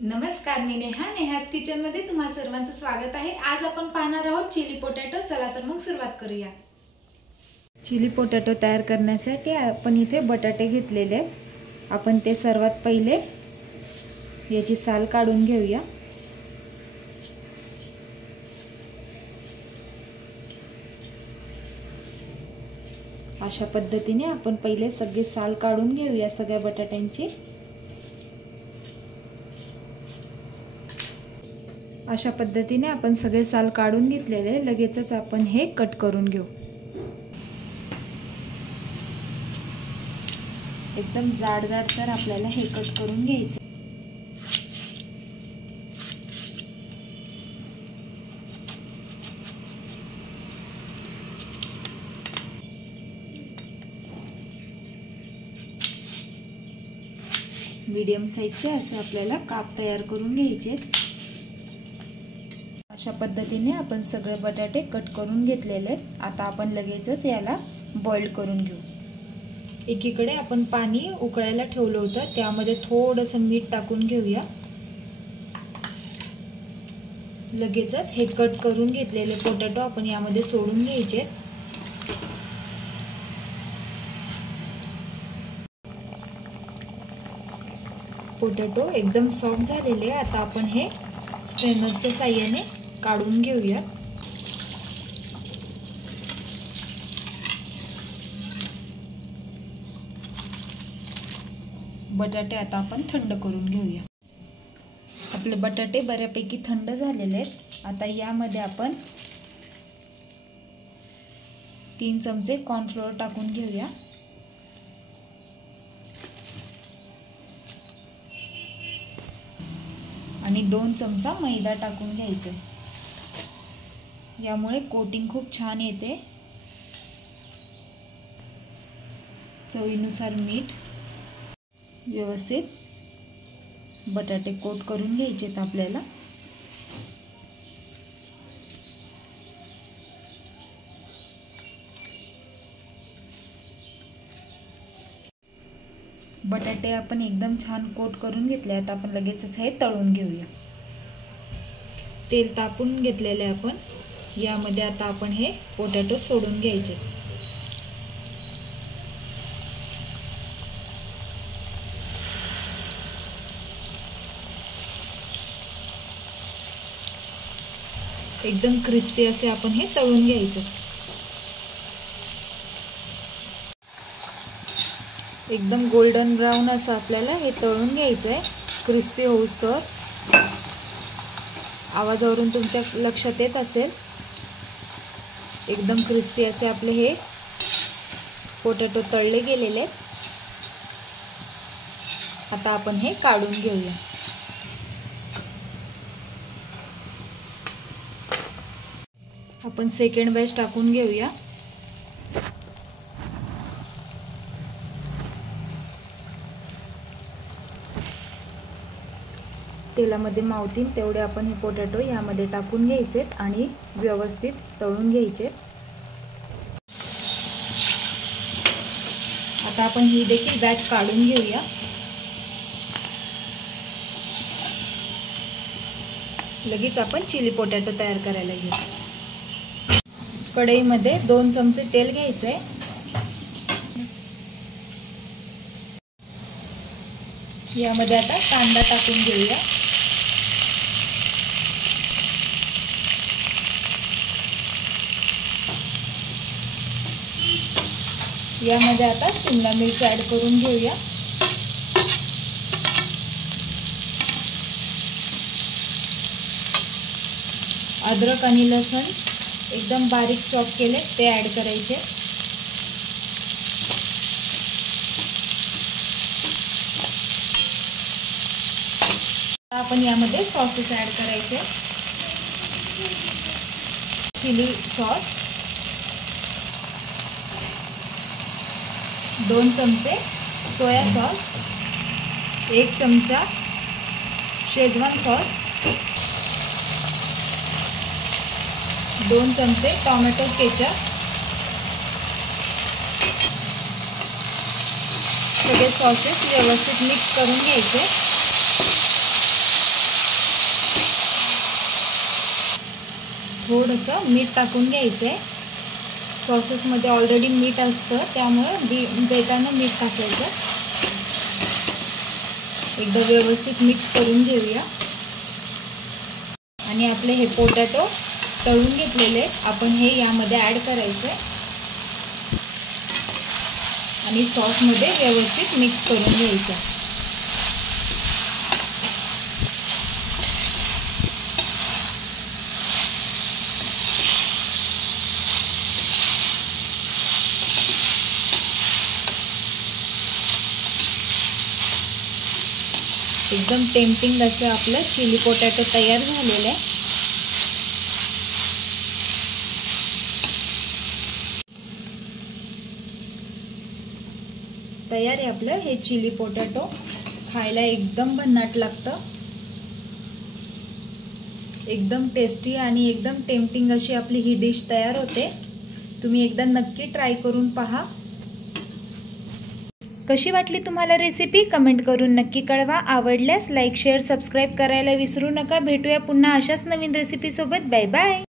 नमस्कार, मी नेहा. नेहाज किचन मध्ये तुम्हा सर्वांचं स्वागत आहे. आज आपण पाहणार आहोत चिली पोटॅटो. चला तर मग सुरुवात करूया. चिली पोटॅटो तयार करण्यासाठी आपण इथे बटाटे घेतलेले आहेत. आपण ते सर्वात पहिले याची साल काढून घेऊया. अशा पद्धतीने आपण पहिले सगळे साल काढून घेऊया सगळ्या बटाट्यांची. अशा पद्धतीने आपण सगळे साल काढून घेतलेले. लगेचच आपण हे कट करून घेऊ. एकदम जाड तर आपल्याला हे कट करून घ्यायचे. मीडियम साईजचे असे आपल्याला काप तयार करून घ्यायचे. अशा पद्धतीने आपण सगळे बटाटे कट करून घेतलेले. आता आपण लगेचच याला बॉईल करून घेऊ. एकीकडे आपण पाणी उकळायला ठेवलं होतं, त्यामध्ये थोडंसं मीठ टाकून घेऊया. लगेचच हे कट करून घेतलेले पोटॅटो आपण यामध्ये सोडून घ्यायचे. पोटॅटो एकदम सॉफ्ट झालेले. आता आपण हे स्ट्रेनरच्या साहाय्याने काढून घेऊया. बटाटे आता आपण थंड करून घेऊया. आपले बटाटे बऱ्यापैकी थंड झालेले आहेत. आता यामध्ये आपण 3 चमचे कॉर्नफ्लोअर टाकून घेऊया. आणि 2 चमचा मैदा टाकून घ्यायचा. यामुळे कोटिंग खूप छान येते. चवीनुसार मीठ. व्यवस्थित बटाटे कोट करून घ्यायचेत आपल्याला. बटाटे आपण एकदम छान कोट करून घेतले. आता आपण लगेचच हे तळून घेऊया. तेल तापून घेतलेले आपण. यामध्ये आता आपण हे पोटॅटो सोडून घ्यायचे. एकदम क्रिस्पी असे आपण हे तळून घ्यायचं. एकदम गोल्डन ब्राउन असं आपल्याला हे तळून घ्यायचंय, क्रिस्पी होऊस्तोवर. आवाजावरून तुमच्या लक्षात येत असेल, एकदम क्रिस्पी असे आपले हे पोटॅटो तळले गेलेले. आता आपण हे काढून घेऊया. आपण सेकंड बॅच टाकून घेऊया. तेलामध्ये मावतील तेवढे आपण हे पोटॅटो यामध्ये टाकून घ्यायचे आणि व्यवस्थित तळून घ्यायचे. आता आपण ही देखील बॅच काढून घेऊया. लगेच आपण चिली पोटॅटो तयार करायला घेऊ. कढईमध्ये 2 चमचे तेल घ्यायचे. यामध्ये आता कांदा टाकून घेऊया. यामध्ये आता शिमला मिरची ऍड करून घेऊया. अद्रक आणि लसूण एकदम बारीक चॉप केले ते ऍड करायचे. आपण यामध्ये सॉसेस ऍड करायचे. चिली सॉस 2 चमचे, सोया सॉस 1 चमचा, शेजवान सॉस 2 चमचे, टोमॅटो केचप, सगळे सॉसेस व्यवस्थित मिक्स करून घ्यायचे. थोडंसं मीठ टाकून घ्यायचं आहे. सॉसेसमध्ये ऑलरेडी मीठ असतं, त्यामुळं बेटानं मीठ टाकायचं. एकदा व्यवस्थित मिक्स करून घेऊया. आणि आपले हे पोटॅटो तळून घेतलेले आपण हे यामध्ये ॲड करायचं आहे आणि सॉसमध्ये व्यवस्थित मिक्स करून घ्यायचं. एकदम टेम्पटिंग असं आपलं चिली पोटॅटो तयार झालेलं आहे. तयार आहे आपलं हे चिली पोटॅटो. खायला एकदम भन्नाट लागतं, एकदम टेस्टी आणि एकदम टेम्पटिंग अशी आपली ही डिश तयार होते. तुम्ही एकदा नक्की ट्राय करून पहा. कशी वाटली तुम्हाला रेसिपी कमेंट करून नक्की कळवा. आवडल्यास लाईक शेअर सबस्क्राईब करायला विसरू नका. भेटूया पुन्हा अशाच नवीन रेसिपी सोबत. Bye bye.